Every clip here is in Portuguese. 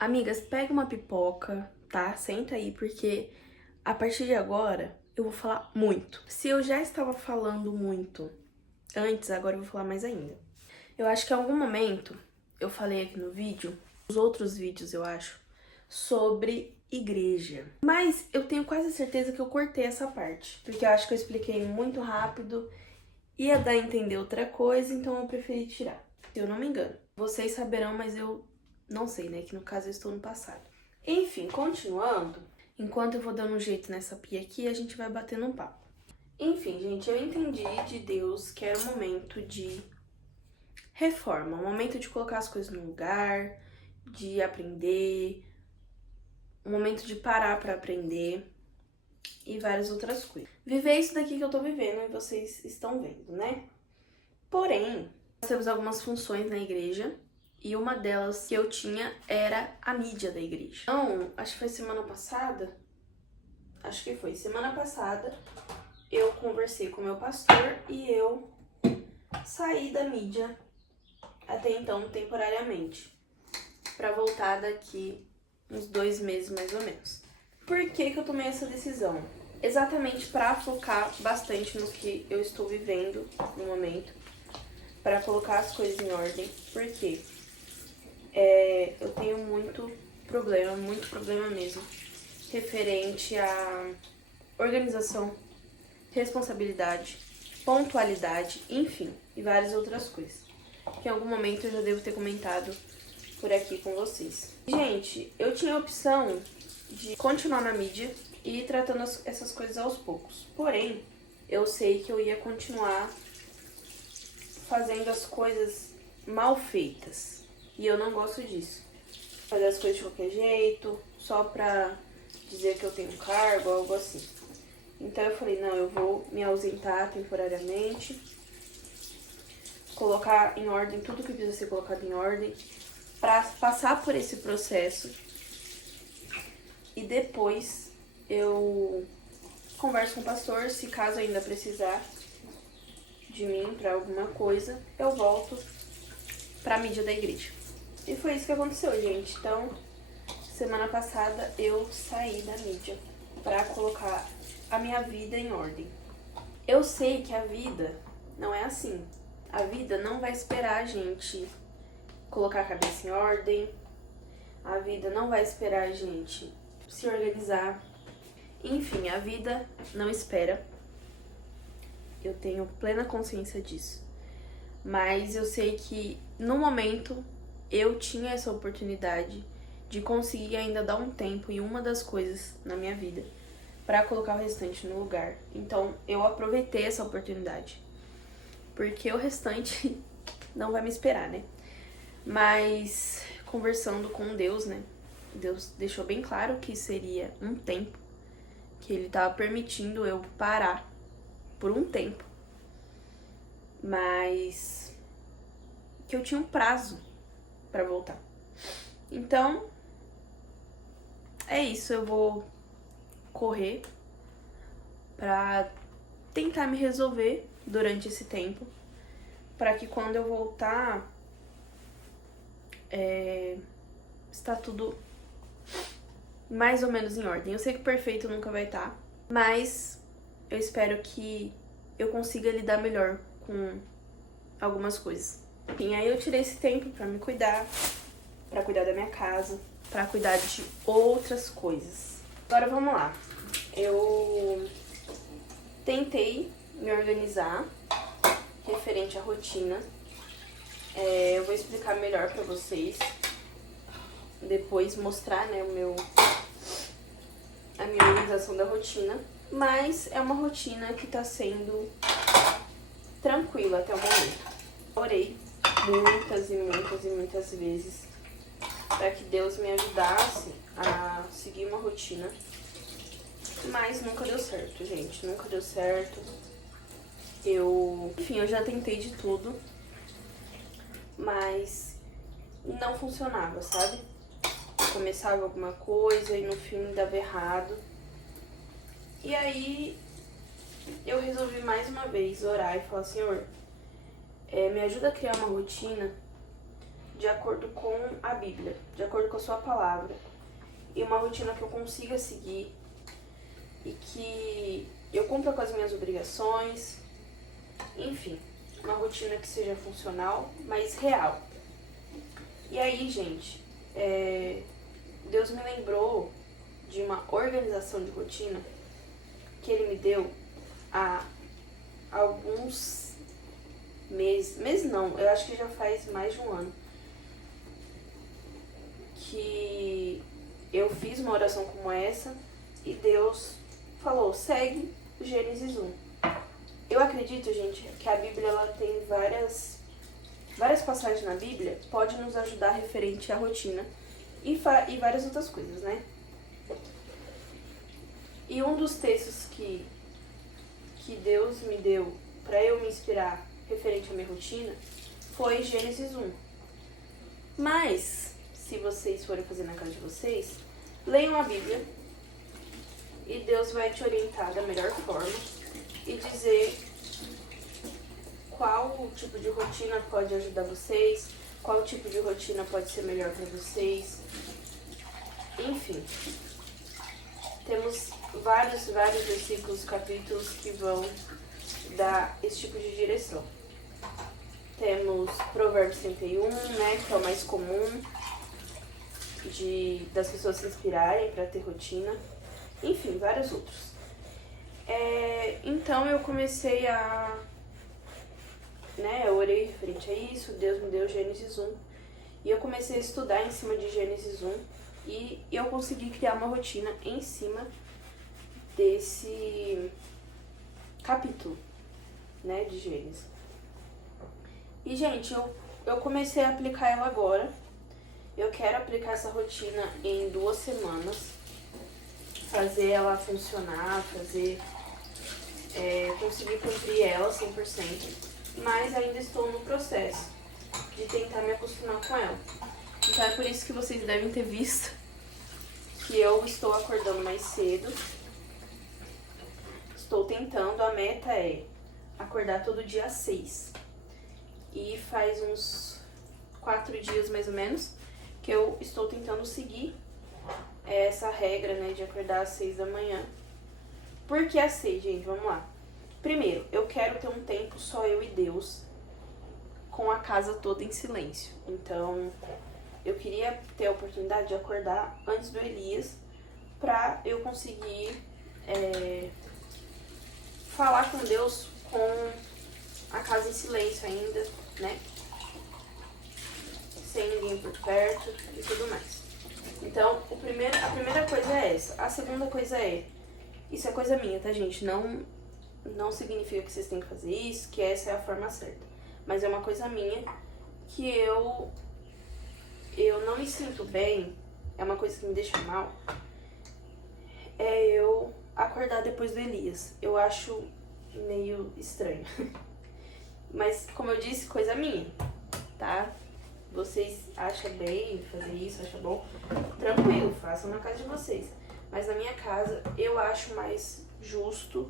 Amigas, pega uma pipoca, tá? Senta aí, porque a partir de agora eu vou falar muito. Se eu já estava falando muito antes, agora eu vou falar mais ainda. Eu acho que em algum momento eu falei aqui no vídeo, nos outros vídeos eu acho, sobre igreja. Mas eu tenho quase certeza que eu cortei essa parte, porque eu acho que eu expliquei muito rápido, ia dar a entender outra coisa, então eu preferi tirar. Se eu não me engano. Vocês saberão, mas eu não sei, né? Que no caso eu estou no passado. Enfim, continuando, enquanto eu vou dando um jeito nessa pia aqui, a gente vai batendo um papo. Enfim, gente, eu entendi de Deus que era um momento de reforma, um momento de colocar as coisas no lugar, de aprender, um momento de parar pra aprender e várias outras coisas. Viver isso daqui que eu tô vivendo e vocês estão vendo, né? Porém, nós temos algumas funções na igreja e uma delas que eu tinha era a mídia da igreja. Então, acho que foi semana passada, eu conversei com o meu pastor e eu saí da mídia até então temporariamente, para voltar daqui uns 2 meses mais ou menos. Por que eu tomei essa decisão? Exatamente para focar bastante no que eu estou vivendo no momento, para colocar as coisas em ordem, porque eu tenho muito problema mesmo, referente a organização, responsabilidade, pontualidade, enfim, e várias outras coisas, que em algum momento eu já devo ter comentado por aqui com vocês. Gente, eu tinha a opção de continuar na mídia e ir tratando essas coisas aos poucos, porém, eu sei que eu ia continuar fazendo as coisas mal feitas. E eu não gosto disso. Fazer as coisas de qualquer jeito, só pra dizer que eu tenho cargo, algo assim. Então eu falei, não, eu vou me ausentar temporariamente, colocar em ordem tudo que precisa ser colocado em ordem, pra passar por esse processo. E depois eu converso com o pastor, se caso ainda precisar de mim pra alguma coisa, eu volto pra mídia da igreja. E foi isso que aconteceu, gente. Então, semana passada eu saí da mídia pra colocar a minha vida em ordem. Eu sei que a vida não é assim. A vida não vai esperar a gente colocar a cabeça em ordem. A vida não vai esperar a gente se organizar. Enfim, a vida não espera. Eu tenho plena consciência disso. Mas eu sei que no momento eu tinha essa oportunidade de conseguir ainda dar um tempo em uma das coisas na minha vida para colocar o restante no lugar. Então eu aproveitei essa oportunidade, porque o restante não vai me esperar, né? Mas conversando com Deus, né? Deus deixou bem claro que seria um tempo, que Ele estava permitindo eu parar por um tempo, mas que eu tinha um prazo pra voltar. Então, é isso, eu vou correr pra tentar me resolver durante esse tempo, pra que quando eu voltar, está tudo mais ou menos em ordem. Eu sei que perfeito nunca vai estar, mas eu espero que eu consiga lidar melhor com algumas coisas. Enfim, aí eu tirei esse tempo pra me cuidar, pra cuidar da minha casa, pra cuidar de outras coisas. Agora vamos lá. Eu tentei me organizar referente à rotina. Eu vou explicar melhor pra vocês, depois mostrar, né, a minha organização da rotina. Mas é uma rotina que tá sendo tranquila até o momento. Orei muitas vezes para que Deus me ajudasse a seguir uma rotina, mas nunca deu certo, gente, nunca deu certo. Enfim, eu já tentei de tudo, mas não funcionava, sabe? Eu começava alguma coisa e no fim dava errado. E aí eu resolvi mais uma vez orar e falar, Senhor, me ajuda a criar uma rotina de acordo com a Bíblia. Bíblia, de acordo com a sua palavra, e uma rotina que eu consiga seguir e que eu cumpra com as minhas obrigações, enfim, uma rotina que seja funcional, mas real. E aí, gente, Deus me lembrou de uma organização de rotina que Ele me deu há alguns meses não, eu acho que já faz mais de um ano, que eu fiz uma oração como essa e Deus falou, segue Gênesis 1. Eu acredito, gente, que a Bíblia ela tem várias passagens na Bíblia pode nos ajudar referente à rotina e várias outras coisas, né? E um dos textos que Deus me deu para eu me inspirar referente à minha rotina foi Gênesis 1. Mas, se vocês forem fazer na casa de vocês, leiam a Bíblia e Deus vai te orientar da melhor forma e dizer qual tipo de rotina pode ajudar vocês, qual tipo de rotina pode ser melhor para vocês. Enfim, temos vários versículos, capítulos que vão dar esse tipo de direção. Temos Provérbios 31, né, que é o mais comum das pessoas se inspirarem para ter rotina. Enfim, vários outros. Então eu comecei eu orei referente a isso, Deus me deu Gênesis 1. E eu comecei a estudar em cima de Gênesis 1 e eu consegui criar uma rotina em cima desse capítulo, né, de Gênesis. E, gente, eu comecei a aplicar ela agora. Eu quero aplicar essa rotina em 2 semanas, fazer ela funcionar, conseguir cumprir ela 100%. Mas ainda estou no processo de tentar me acostumar com ela. Então é por isso que vocês devem ter visto que eu estou acordando mais cedo. Estou tentando, a meta é acordar todo dia às 6. E faz uns 4 dias mais ou menos que eu estou tentando seguir essa regra, né, de acordar às 6 da manhã. Por que às 6, gente? Vamos lá. Primeiro, eu quero ter um tempo só eu e Deus, com a casa toda em silêncio. Então, eu queria ter a oportunidade de acordar antes do Elias, pra eu conseguir falar com Deus com a casa em silêncio ainda, né? Sem ninguém por perto e tudo mais. Então, a primeira coisa é essa. A segunda coisa isso é coisa minha, tá, gente? Não significa que vocês têm que fazer isso, que essa é a forma certa. Mas é uma coisa minha que eu não me sinto bem, é uma coisa que me deixa mal, é eu acordar depois do Elias. Eu acho meio estranho. Mas, como eu disse, coisa minha, tá? Vocês acham bem fazer isso, acham bom? Tranquilo, façam na casa de vocês. Mas na minha casa, eu acho mais justo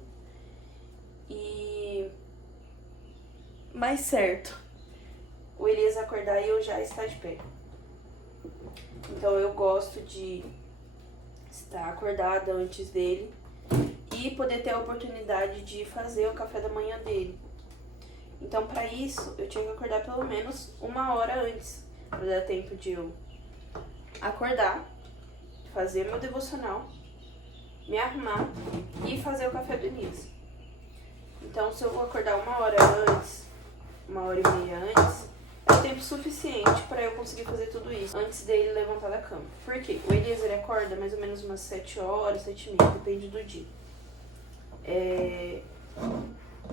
e mais certo o Elias acordar e eu já estar de pé. Então eu gosto de estar acordada antes dele e poder ter a oportunidade de fazer o café da manhã dele. Então, para isso, eu tinha que acordar pelo menos 1 hora antes, para dar tempo de eu acordar, fazer meu devocional, me arrumar e fazer o café do Elias. Então, se eu vou acordar 1 hora antes, 1h30 antes, é o tempo suficiente para eu conseguir fazer tudo isso antes dele levantar da cama. Por quê? O Elias ele acorda mais ou menos umas 7 horas, 7h30, depende do dia.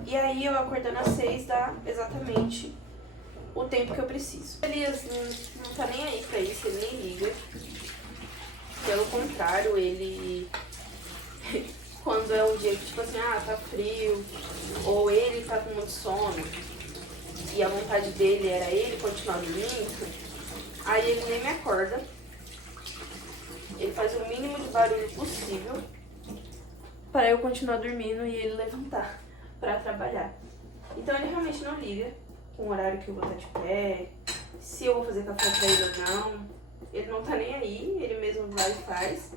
E aí eu acordando às 6 dá exatamente o tempo que eu preciso. O Elias não tá nem aí pra isso, ele nem liga. Pelo contrário, ele... quando é um dia que tipo assim, tá frio, ou ele tá com muito sono, e a vontade dele era ele continuar dormindo, aí ele nem me acorda. Ele faz o mínimo de barulho possível para eu continuar dormindo e ele levantar para trabalhar. Então ele realmente não liga com o horário que eu vou estar de pé, se eu vou fazer café pra ele ou não. Ele não tá nem aí, ele mesmo vai e faz.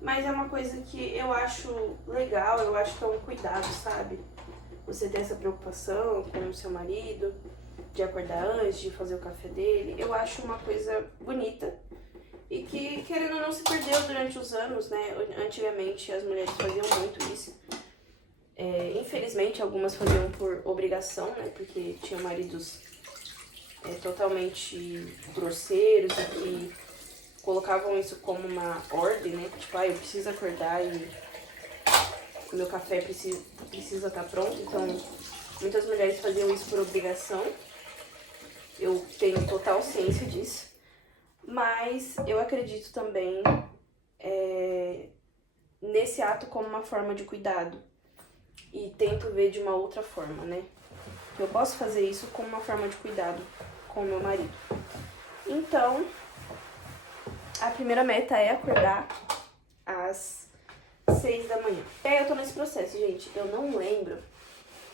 Mas é uma coisa que eu acho legal, eu acho que é um cuidado, sabe? Você ter essa preocupação com o seu marido, de acordar antes, de fazer o café dele. Eu acho uma coisa bonita e que, querendo ou não, se perdeu durante os anos, né? Antigamente as mulheres faziam muito isso. Infelizmente, algumas faziam por obrigação, né? Porque tinham maridos totalmente grosseiros e que colocavam isso como uma ordem, né? Tipo, eu preciso acordar e o meu café precisa estar pronto. Então, muitas mulheres faziam isso por obrigação. Eu tenho total ciência disso. Mas eu acredito também nesse ato como uma forma de cuidado. E tento ver de uma outra forma, né? Eu posso fazer isso como uma forma de cuidado com o meu marido. Então, a primeira meta é acordar às 6 da manhã. Eu tô nesse processo, gente. Eu não lembro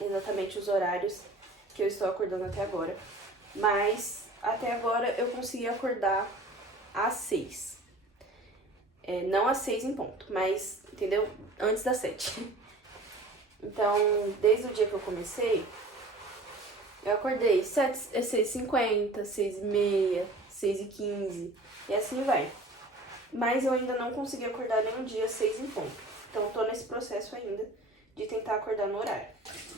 exatamente os horários que eu estou acordando até agora. Mas até agora eu consegui acordar às 6. Não às 6 em ponto, mas, entendeu? Antes das 7. Então, desde o dia que eu comecei, eu acordei 6h50, 6h30, 6h15 e assim vai. Mas eu ainda não consegui acordar nenhum dia 6 em ponto. Então, tô nesse processo ainda de tentar acordar no horário.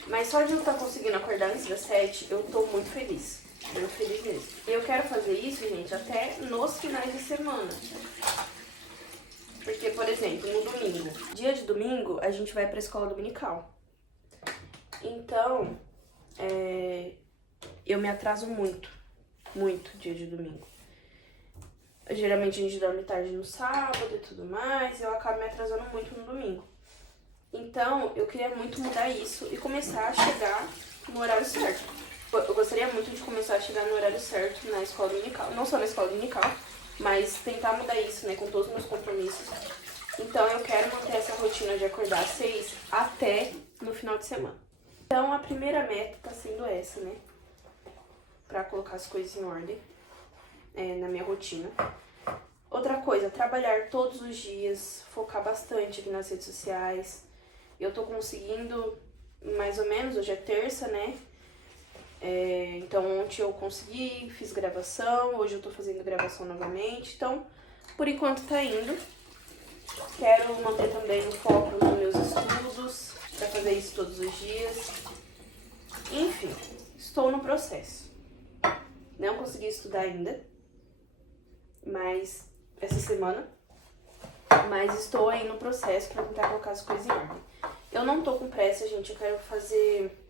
Mas só de eu estar conseguindo acordar antes das 7, eu tô muito feliz. Muito feliz mesmo. E eu quero fazer isso, gente, até nos finais de semana. Porque, por exemplo, no domingo, dia de domingo, a gente vai pra escola dominical. Então, eu me atraso muito dia de domingo. Geralmente a gente dorme tarde no sábado e tudo mais, eu acabo me atrasando muito no domingo. Então, eu queria muito mudar isso e começar a chegar no horário certo. Eu gostaria muito de começar a chegar no horário certo na escola dominical. Não só na escola dominical, mas tentar mudar isso, né, com todos os meus compromissos. Então, eu quero manter essa rotina de acordar às 6 até no final de semana. Então, a primeira meta tá sendo essa, né? Pra colocar as coisas em ordem na minha rotina. Outra coisa, trabalhar todos os dias, focar bastante aqui nas redes sociais. Eu tô conseguindo, mais ou menos, hoje é terça, né? Então, ontem eu consegui, fiz gravação, hoje eu tô fazendo gravação novamente. Então, por enquanto tá indo. Quero manter também o foco nos meus estudos, pra fazer isso todos os dias. Enfim, estou no processo. Não consegui estudar ainda, mas essa semana. Mas estou aí no processo pra tentar colocar as coisas em ordem. Eu não tô com pressa, gente, eu quero fazer...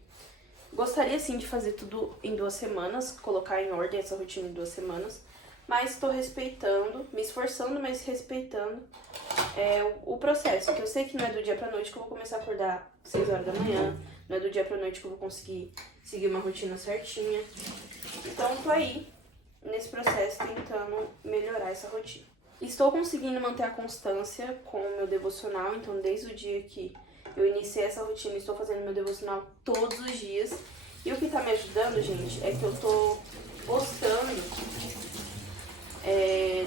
Gostaria sim de fazer tudo em 2 semanas, colocar em ordem essa rotina em 2 semanas. Mas estou respeitando, me esforçando, mas respeitando o processo. Que eu sei que não é do dia pra noite que eu vou começar a acordar 6 horas da manhã. Não é do dia pra noite que eu vou conseguir seguir uma rotina certinha. Então, tô aí, nesse processo, tentando melhorar essa rotina. Estou conseguindo manter a constância com o meu devocional. Então, desde o dia que eu iniciei essa rotina, estou fazendo meu devocional todos os dias. E o que tá me ajudando, gente, é que eu tô postando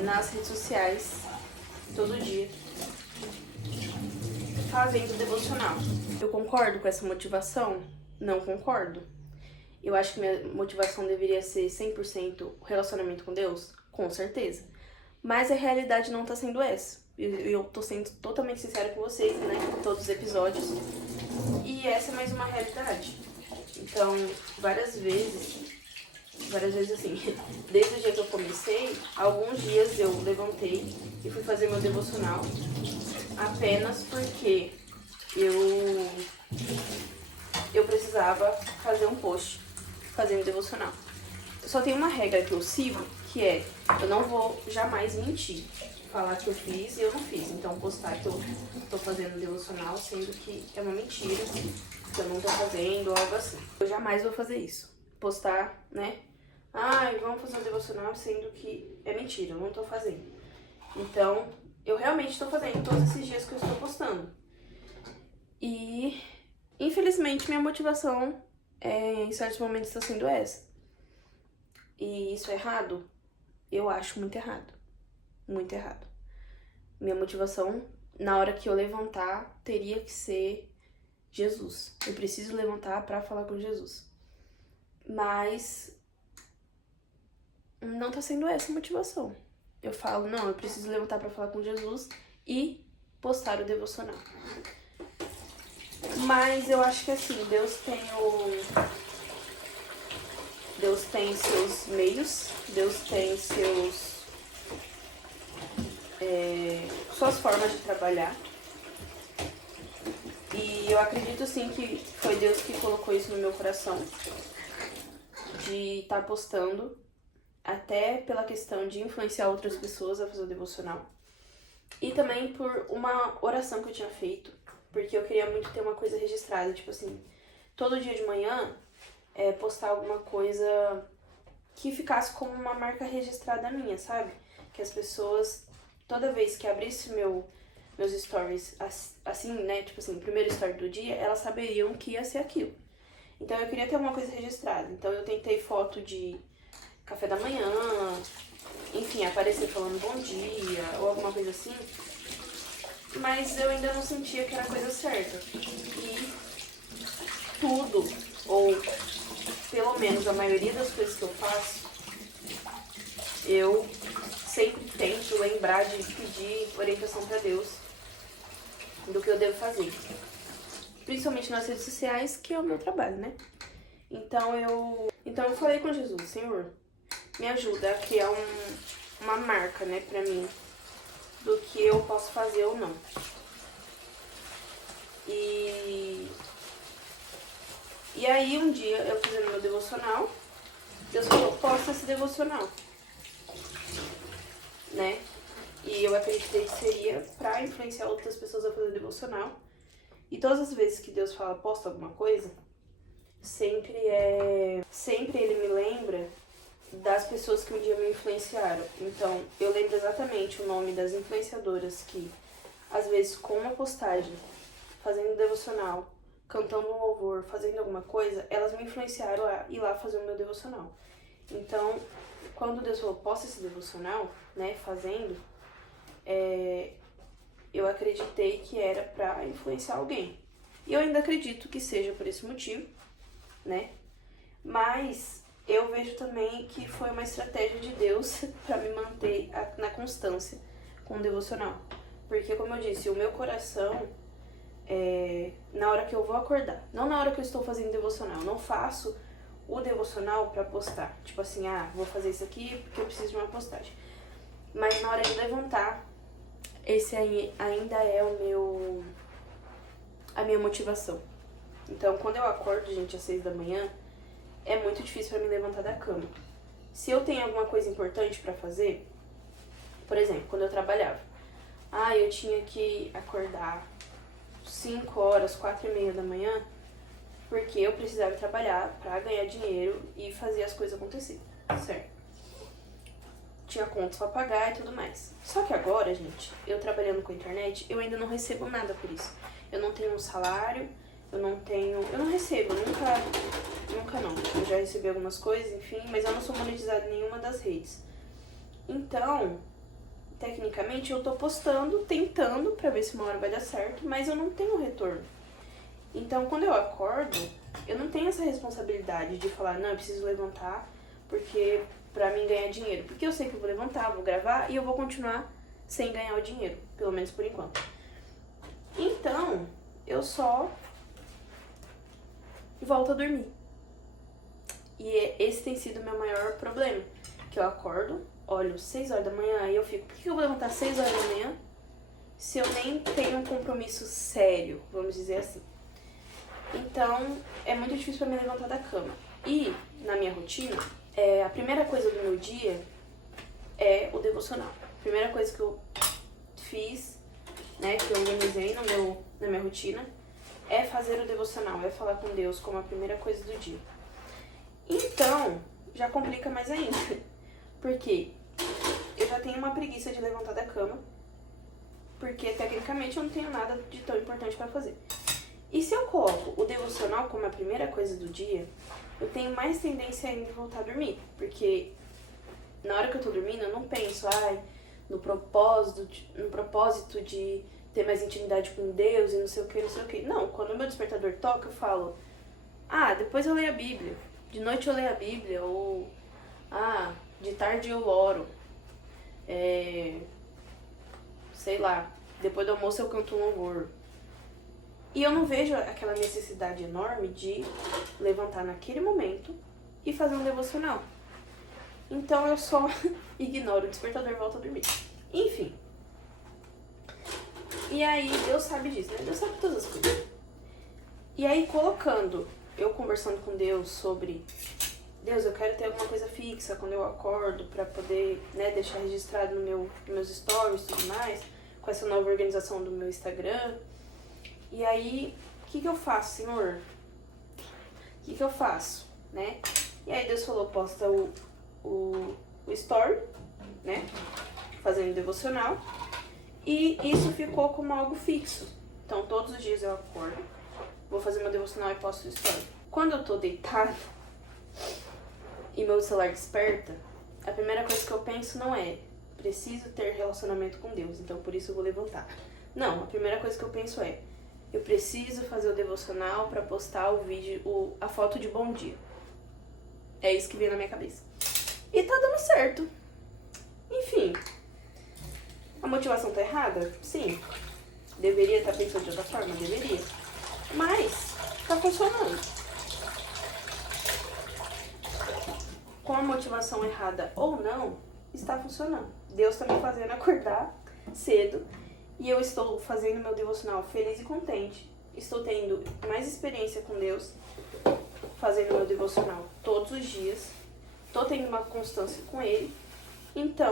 nas redes sociais todo dia, fazendo devocional. Eu concordo com essa motivação? Não concordo. Eu acho que minha motivação deveria ser 100% relacionamento com Deus? Com certeza. Mas a realidade não tá sendo essa. Eu tô sendo totalmente sincera com vocês, né? Em todos os episódios. E essa é mais uma realidade. Então, várias vezes assim, desde o dia que eu comecei, alguns dias eu levantei e fui fazer meu devocional apenas porque eu precisava fazer um post fazendo devocional. Só tem uma regra que eu sigo, que é, eu não vou jamais mentir, falar que eu fiz e eu não fiz. Então, postar que eu tô fazendo devocional, sendo que é uma mentira, que eu não tô fazendo, ou algo assim. Eu jamais vou fazer isso. Postar, né? Vamos fazer um devocional, sendo que é mentira, eu não tô fazendo. Então, eu realmente tô fazendo todos esses dias que eu estou postando. E, infelizmente, minha motivação em certos momentos está sendo essa. E isso é errado? Eu acho muito errado. muito errado. Minha motivação, na hora que eu levantar, teria que ser Jesus. Eu preciso levantar pra falar com Jesus. Mas não tá sendo essa a motivação. Eu falo, não, eu preciso levantar pra falar com Jesus e postar o devocional. Mas eu acho que assim, Deus tem seus meios, Deus tem suas formas de trabalhar. E eu acredito sim que foi Deus que colocou isso no meu coração, de estar postando, até pela questão de influenciar outras pessoas a fazer o devocional. E também por uma oração que eu tinha feito, porque eu queria muito ter uma coisa registrada, tipo assim, todo dia de manhã postar alguma coisa que ficasse como uma marca registrada minha, sabe? Que as pessoas, toda vez que abrisse meus stories, assim, né, tipo assim, o primeiro story do dia, elas saberiam que ia ser aquilo. Então eu queria ter alguma coisa registrada. Então eu tentei foto de café da manhã, enfim, aparecer falando bom dia, ou alguma coisa assim. Mas eu ainda não sentia que era a coisa certa. E tudo, ou pelo menos a maioria das coisas que eu faço, eu sempre tento lembrar de pedir orientação pra Deus do que eu devo fazer. Principalmente nas redes sociais, que é o meu trabalho, né? Então eu falei com Jesus, Senhor, me ajuda a criar uma marca, né, pra mim, do que eu posso fazer ou não. E aí um dia eu fazendo meu devocional, Deus falou, posta esse devocional, né? E eu acreditei que seria pra influenciar outras pessoas a fazer devocional. E todas as vezes que Deus fala, posta alguma coisa, sempre ele me lembra das pessoas que um dia me influenciaram. Então, eu lembro exatamente o nome das influenciadoras que, às vezes, com uma postagem, fazendo devocional, cantando um louvor, fazendo alguma coisa, elas me influenciaram a ir lá fazer o meu devocional. Então, quando Deus falou, posta esse devocional, né, fazendo, eu acreditei que era pra influenciar alguém. E eu ainda acredito que seja por esse motivo, né? Mas eu vejo também que foi uma estratégia de Deus pra me manter na constância com o devocional. Porque, como eu disse, o meu coração na hora que eu vou acordar, não na hora que eu estou fazendo devocional. Eu não faço o devocional pra postar. Tipo assim, vou fazer isso aqui porque eu preciso de uma postagem. Mas na hora de levantar, esse aí ainda é a minha motivação. Então, quando eu acordo, gente, às 6 da manhã, é muito difícil pra me levantar da cama. Se eu tenho alguma coisa importante pra fazer, por exemplo, quando eu trabalhava, eu tinha que acordar 5 horas, 4h30 da manhã, porque eu precisava trabalhar pra ganhar dinheiro e fazer as coisas acontecer, certo? Tinha contas pra pagar e tudo mais. Só que agora, gente, eu trabalhando com a internet, eu ainda não recebo nada por isso. Eu não tenho um salário, eu não recebo, nunca não. Eu já recebi algumas coisas, enfim, mas eu não sou monetizada em nenhuma das redes. Então, tecnicamente, eu tô postando, tentando pra ver se uma hora vai dar certo, mas eu não tenho retorno. Então, quando eu acordo, eu não tenho essa responsabilidade de falar, não, eu preciso levantar porque pra mim ganhar dinheiro. Porque eu sei que eu vou levantar, vou gravar e eu vou continuar sem ganhar o dinheiro, pelo menos por enquanto. Então, eu só volto a dormir. E esse tem sido o meu maior problema. Que eu acordo, olho 6 horas da manhã e eu fico, por que eu vou levantar 6 horas da manhã se eu nem tenho um compromisso sério, vamos dizer assim. Então, é muito difícil pra mim levantar da cama. E, na minha rotina, a primeira coisa do meu dia é o devocional. A primeira coisa que eu fiz, né, que eu organizei na minha rotina, é fazer o devocional, é falar com Deus como a primeira coisa do dia. Então, já complica mais ainda, porque eu já tenho uma preguiça de levantar da cama, porque tecnicamente eu não tenho nada de tão importante pra fazer. E se eu coloco o devocional como a primeira coisa do dia, eu tenho mais tendência ainda de voltar a dormir, porque na hora que eu tô dormindo eu não penso, no propósito de ter mais intimidade com Deus e não sei o que, não sei o que. Não, quando o meu despertador toca, eu falo, depois eu leio a Bíblia, de noite eu leio a Bíblia, ou, de tarde eu oro, sei lá, depois do almoço eu canto um louvor. E eu não vejo aquela necessidade enorme de levantar naquele momento e fazer um devocional. Então eu só ignoro o despertador e volto a dormir. Enfim. E aí, Deus sabe disso, né? Deus sabe todas as coisas. E aí, eu conversando com Deus sobre... Deus, eu quero ter alguma coisa fixa quando eu acordo pra poder, né, deixar registrado nos meus stories e tudo mais, com essa nova organização do meu Instagram. E aí, o que eu faço, Senhor? O que eu faço, né? E aí Deus falou, posta o story, né? Fazendo devocional. E isso ficou como algo fixo. Então, todos os dias eu acordo, vou fazer meu devocional e posto o story. Quando eu tô deitada e meu celular desperta, a primeira coisa que eu penso não é preciso ter relacionamento com Deus, então por isso eu vou levantar. Não, a primeira coisa que eu penso é eu preciso fazer o devocional pra postar o vídeo, a foto de bom dia. É isso que vem na minha cabeça. E tá dando certo. Enfim. A motivação tá errada? Sim. Deveria estar pensando de outra forma? Deveria. Mas tá funcionando. Com a motivação errada ou não, está funcionando. Deus tá me fazendo acordar cedo e eu estou fazendo meu devocional feliz e contente. Estou tendo mais experiência com Deus, fazendo meu devocional todos os dias. Estou tendo uma constância com Ele. Então,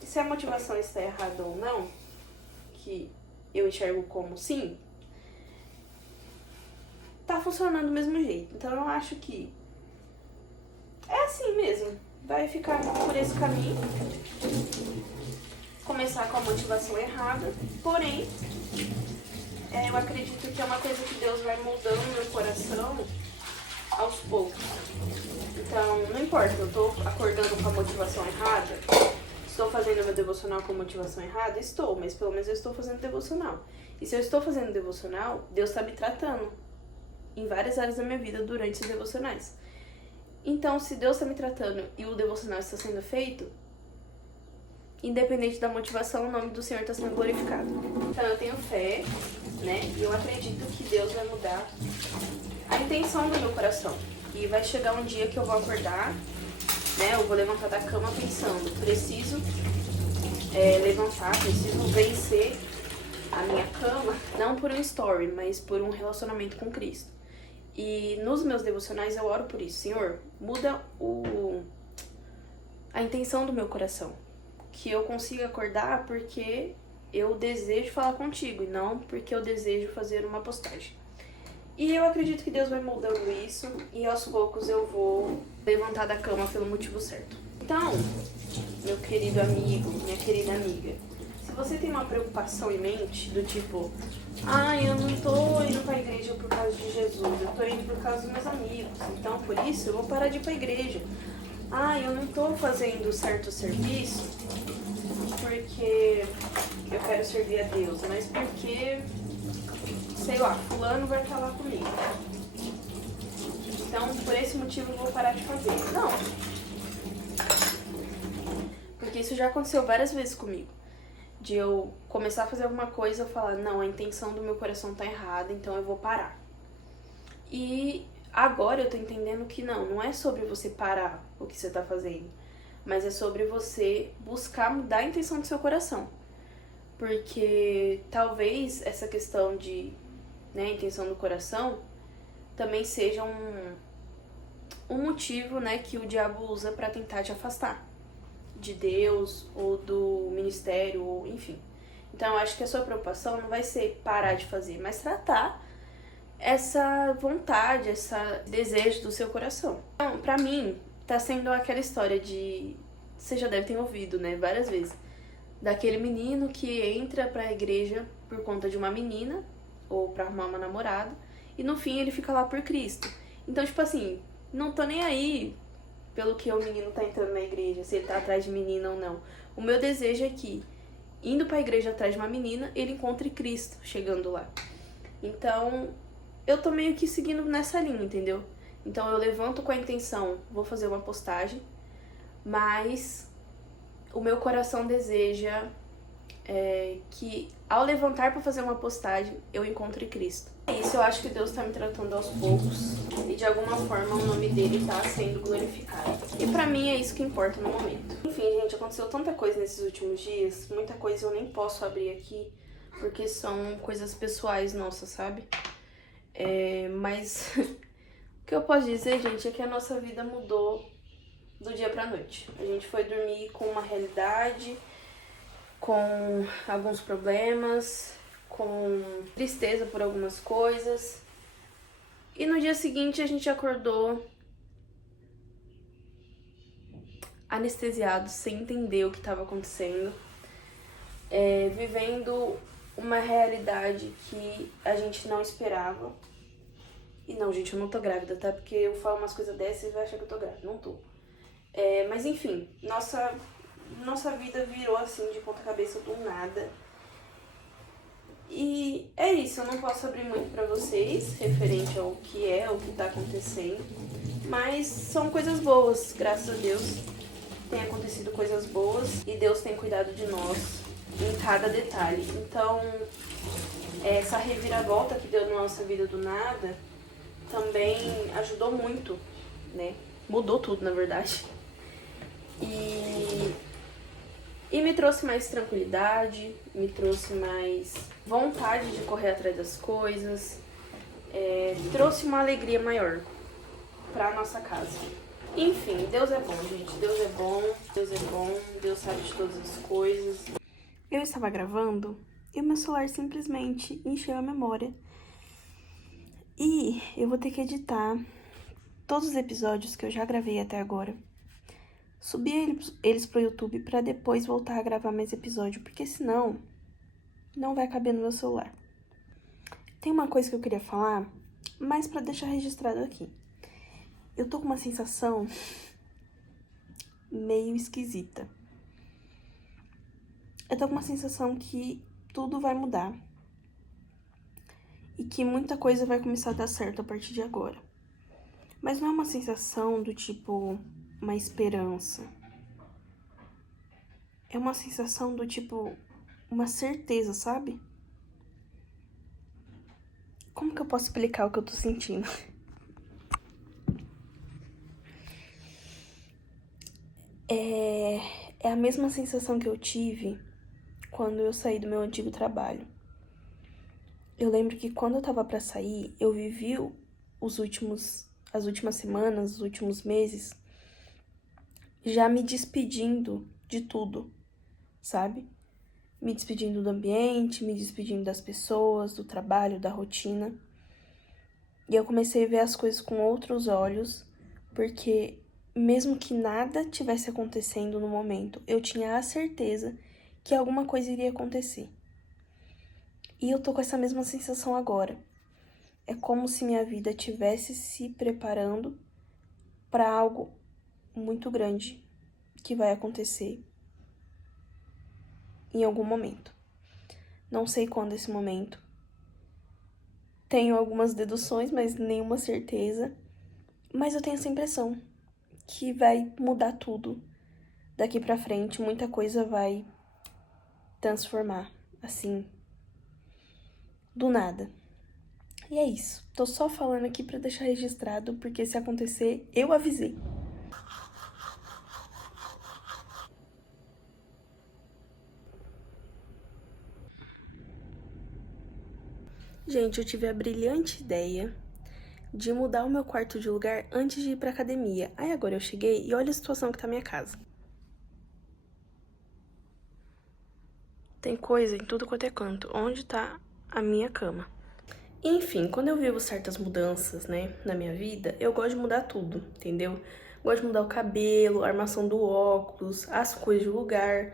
se a motivação está errada ou não, que eu enxergo como sim, tá funcionando do mesmo jeito. Então eu acho que é assim mesmo. Vai ficar por esse caminho. Começar com a motivação errada. Porém, eu acredito que é uma coisa que Deus vai mudando no meu coração aos poucos. Então, não importa, eu tô acordando com a motivação errada, estou fazendo meu devocional com a motivação errada? Estou, mas pelo menos eu estou fazendo devocional. E se eu estou fazendo devocional, Deus está me tratando em várias áreas da minha vida durante esses devocionais. Então, se Deus está me tratando e o devocional está sendo feito, independente da motivação, o nome do Senhor está sendo glorificado. Então, eu tenho fé, né? E eu acredito que Deus vai mudar a intenção do meu coração. E vai chegar um dia que eu vou acordar, né? Eu vou levantar da cama pensando, preciso levantar, preciso vencer a minha cama, não por um story, mas por um relacionamento com Cristo. E nos meus devocionais eu oro por isso. Senhor, muda a intenção do meu coração. Que eu consiga acordar porque eu desejo falar contigo e não porque eu desejo fazer uma postagem. E eu acredito que Deus vai moldando isso e aos poucos eu vou levantar da cama pelo motivo certo. Então, meu querido amigo, minha querida amiga, se você tem uma preocupação em mente do tipo, eu não tô indo pra igreja por causa de Jesus, eu tô indo por causa dos meus amigos, então por isso eu vou parar de ir pra igreja. Eu não tô fazendo certo serviço porque eu quero servir a Deus, mas porque, sei lá, fulano vai estar lá comigo. Então, por esse motivo, eu vou parar de fazer. Não. Porque isso já aconteceu várias vezes comigo. De eu começar a fazer alguma coisa e eu falar, não, a intenção do meu coração tá errada, então eu vou parar. E agora eu tô entendendo que não é sobre você parar o que você tá fazendo, mas é sobre você buscar mudar a intenção do seu coração. Porque talvez essa questão de, a intenção do coração também seja um motivo, que o diabo usa pra tentar te afastar de Deus ou do ministério, ou enfim. Então eu acho que a sua preocupação não vai ser parar de fazer, mas tratar essa vontade, esse desejo do seu coração. Então, pra mim, tá sendo aquela história de... Você já deve ter ouvido, várias vezes. Daquele menino que entra pra igreja por conta de uma menina, ou pra arrumar uma namorada, e no fim ele fica lá por Cristo. Então, tipo assim, não tô nem aí pelo que o menino tá entrando na igreja, se ele tá atrás de menina ou não. O meu desejo é que, indo pra igreja atrás de uma menina, ele encontre Cristo chegando lá. Então, eu tô meio que seguindo nessa linha, entendeu? Então eu levanto com a intenção, vou fazer uma postagem, mas o meu coração deseja que ao levantar para fazer uma postagem, eu encontre Cristo. É isso, eu acho que Deus tá me tratando aos poucos e de alguma forma o nome dele tá sendo glorificado. E pra mim é isso que importa no momento. Enfim, gente, aconteceu tanta coisa nesses últimos dias, muita coisa eu nem posso abrir aqui, porque são coisas pessoais nossas, sabe? Mas o que eu posso dizer, gente, é que a nossa vida mudou do dia pra noite. A gente foi dormir com uma realidade, com alguns problemas, com tristeza por algumas coisas. E no dia seguinte a gente acordou anestesiado, sem entender o que estava acontecendo, vivendo uma realidade que a gente não esperava. E não, gente, eu não tô grávida, tá? Porque eu falo umas coisas dessas e vai achar que eu tô grávida. Não tô. Mas enfim, nossa vida virou assim de ponta cabeça do nada. E é isso, eu não posso abrir muito pra vocês referente ao que o que tá acontecendo. Mas são coisas boas, graças a Deus. Tem acontecido coisas boas e Deus tem cuidado de nós em cada detalhe. Então, essa reviravolta que deu na nossa vida do nada também ajudou muito, né? Mudou tudo, na verdade. E me trouxe mais tranquilidade, me trouxe mais vontade de correr atrás das coisas, trouxe uma alegria maior pra nossa casa. Enfim, Deus é bom, gente. Deus é bom, Deus é bom, Deus sabe de todas as coisas. Eu estava gravando e o meu celular simplesmente encheu a memória. E eu vou ter que editar todos os episódios que eu já gravei até agora. Subir eles pro YouTube pra depois voltar a gravar mais episódio, porque senão não vai caber no meu celular. Tem uma coisa que eu queria falar, mas pra deixar registrado aqui. Eu tô com uma sensação meio esquisita. Eu tô com uma sensação que tudo vai mudar. E que muita coisa vai começar a dar certo a partir de agora. Mas não é uma sensação do tipo uma esperança. É uma sensação do tipo uma certeza, sabe? Como que eu posso explicar o que eu tô sentindo? É a mesma sensação que eu tive quando eu saí do meu antigo trabalho. Eu lembro que quando eu tava pra sair, eu vivi as últimas semanas, os últimos meses, já me despedindo de tudo, sabe? Me despedindo do ambiente, me despedindo das pessoas, do trabalho, da rotina. E eu comecei a ver as coisas com outros olhos, porque mesmo que nada tivesse acontecendo no momento, eu tinha a certeza que alguma coisa iria acontecer. E eu tô com essa mesma sensação agora. É como se minha vida estivesse se preparando para algo muito grande que vai acontecer em algum momento. Não sei quando esse momento. Tenho algumas deduções, mas nenhuma certeza. Mas eu tenho essa impressão que vai mudar tudo. Daqui pra frente, muita coisa vai transformar, assim, do nada. E é isso. Tô só falando aqui pra deixar registrado, porque se acontecer, eu avisei. Gente, eu tive a brilhante ideia de mudar o meu quarto de lugar antes de ir pra academia. Aí agora eu cheguei e olha a situação que tá a minha casa. Tem coisa em tudo quanto é canto. Onde tá a minha cama? Enfim, quando eu vivo certas mudanças, né, na minha vida, eu gosto de mudar tudo, entendeu? Gosto de mudar o cabelo, a armação do óculos, as coisas de lugar.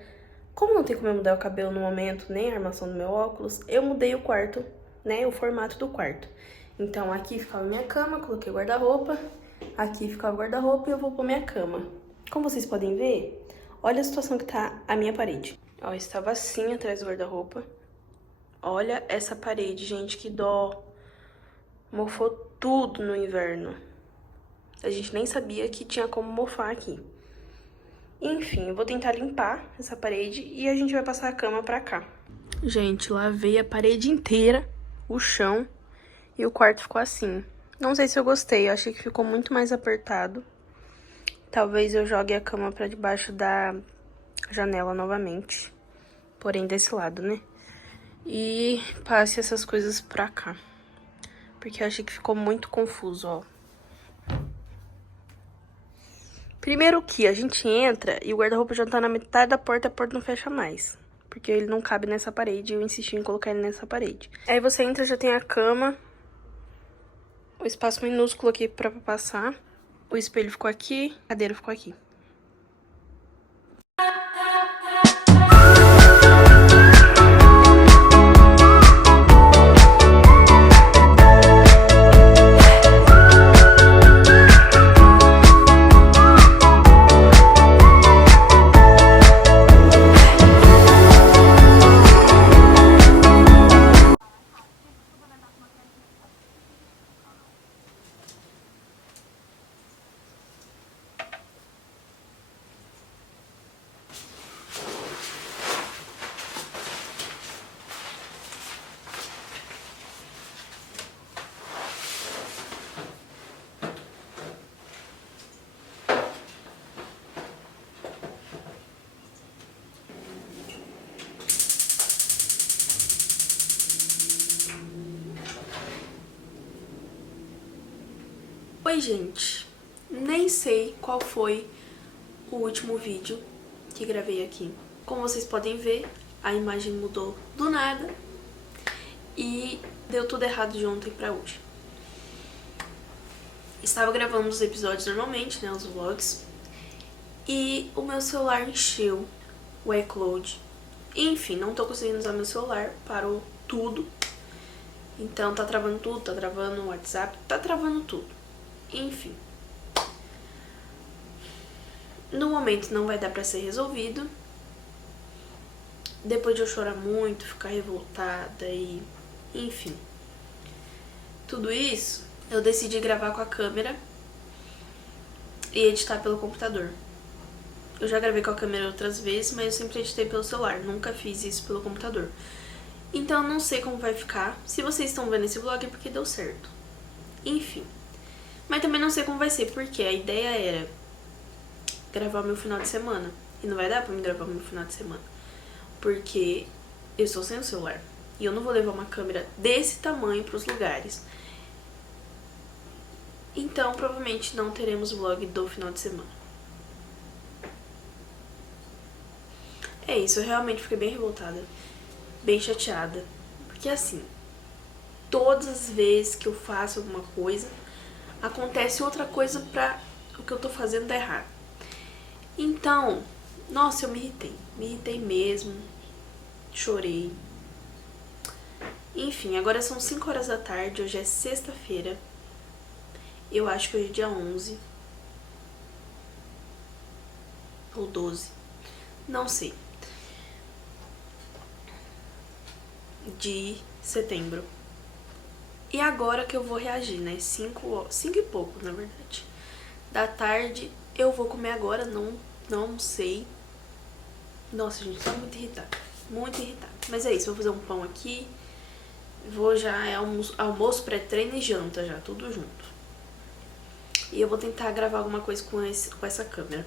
Como não tem como eu mudar o cabelo no momento, nem a armação do meu óculos, eu mudei o quarto, né, o formato do quarto. Então aqui ficava a minha cama, coloquei o guarda-roupa Aqui fica o guarda-roupa e eu vou pôr minha cama. Como vocês podem ver, olha a situação que tá a minha parede. Ó, estava assim atrás do guarda-roupa. Olha essa parede, gente, que dó. Mofou tudo no inverno. A gente nem sabia que tinha como mofar aqui. Enfim, eu vou tentar limpar essa parede e a gente vai passar a cama pra cá. Gente, lavei a parede inteira, o chão, e o quarto ficou assim. Não sei se eu gostei, eu achei que ficou muito mais apertado. Talvez eu jogue a cama pra debaixo da janela novamente. Porém, desse lado, né? E passe essas coisas pra cá. Porque eu achei que ficou muito confuso, ó. Primeiro que a gente entra e o guarda-roupa já tá na metade da porta, a porta não fecha mais. Porque ele não cabe nessa parede e eu insisti em colocar ele nessa parede. Aí você entra, já tem a cama, o espaço minúsculo aqui pra passar. O espelho ficou aqui, a cadeira ficou aqui. Oi, gente. Nem sei qual foi o último vídeo que gravei aqui. Como vocês podem ver, a imagem mudou do nada e deu tudo errado de ontem pra hoje. Estava gravando os episódios normalmente, né, os vlogs, e o meu celular encheu o iCloud. Enfim, não tô conseguindo usar meu celular, parou tudo. Então tá travando tudo, tá travando o WhatsApp, tá travando tudo. Enfim. No momento não vai dar pra ser resolvido. Depois de eu chorar muito, ficar revoltada e... enfim. Tudo isso, eu decidi gravar com a câmera e editar pelo computador. Eu já gravei com a câmera outras vezes, mas eu sempre editei pelo celular. Nunca fiz isso pelo computador. Então eu não sei como vai ficar. Se vocês estão vendo esse vlog é porque deu certo. Enfim. Mas também não sei como vai ser, porque a ideia era gravar meu final de semana. E não vai dar pra me gravar meu final de semana. Porque eu estou sem o celular. E eu não vou levar uma câmera desse tamanho pros lugares. Então, provavelmente não teremos vlog do final de semana. É isso, eu realmente fiquei bem revoltada. Bem chateada. Porque assim, todas as vezes que eu faço alguma coisa, acontece outra coisa pra o que eu tô fazendo dar errado. Então, nossa, eu me irritei mesmo, chorei. Enfim, agora são 5 horas da tarde, hoje é sexta-feira. Eu acho que hoje é dia 11. Ou 12. Não sei. De setembro. E agora que eu vou reagir, né? 5 e pouco, na verdade. Da tarde, eu vou comer agora, não sei. Nossa, gente, tô muito irritada. Muito irritada. Mas é isso, vou fazer um pão aqui. Vou já, é almoço, pré-treino e janta já, tudo junto. E eu vou tentar gravar alguma coisa com essa câmera.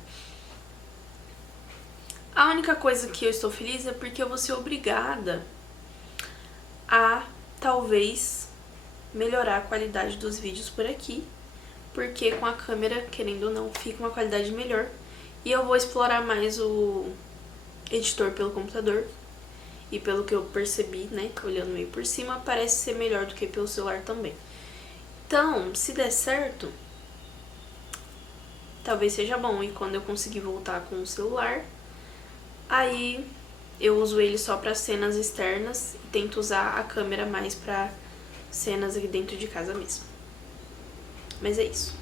A única coisa que eu estou feliz é porque eu vou ser obrigada a, talvez, melhorar a qualidade dos vídeos por aqui, porque com a câmera, querendo ou não, fica uma qualidade melhor. E eu vou explorar mais o editor pelo computador. E pelo que eu percebi, né, olhando meio por cima, parece ser melhor do que pelo celular também. Então, se der certo, talvez seja bom. E quando eu conseguir voltar com o celular, aí eu uso ele só para cenas externas e tento usar a câmera mais para cenas aqui dentro de casa mesmo. Mas é isso.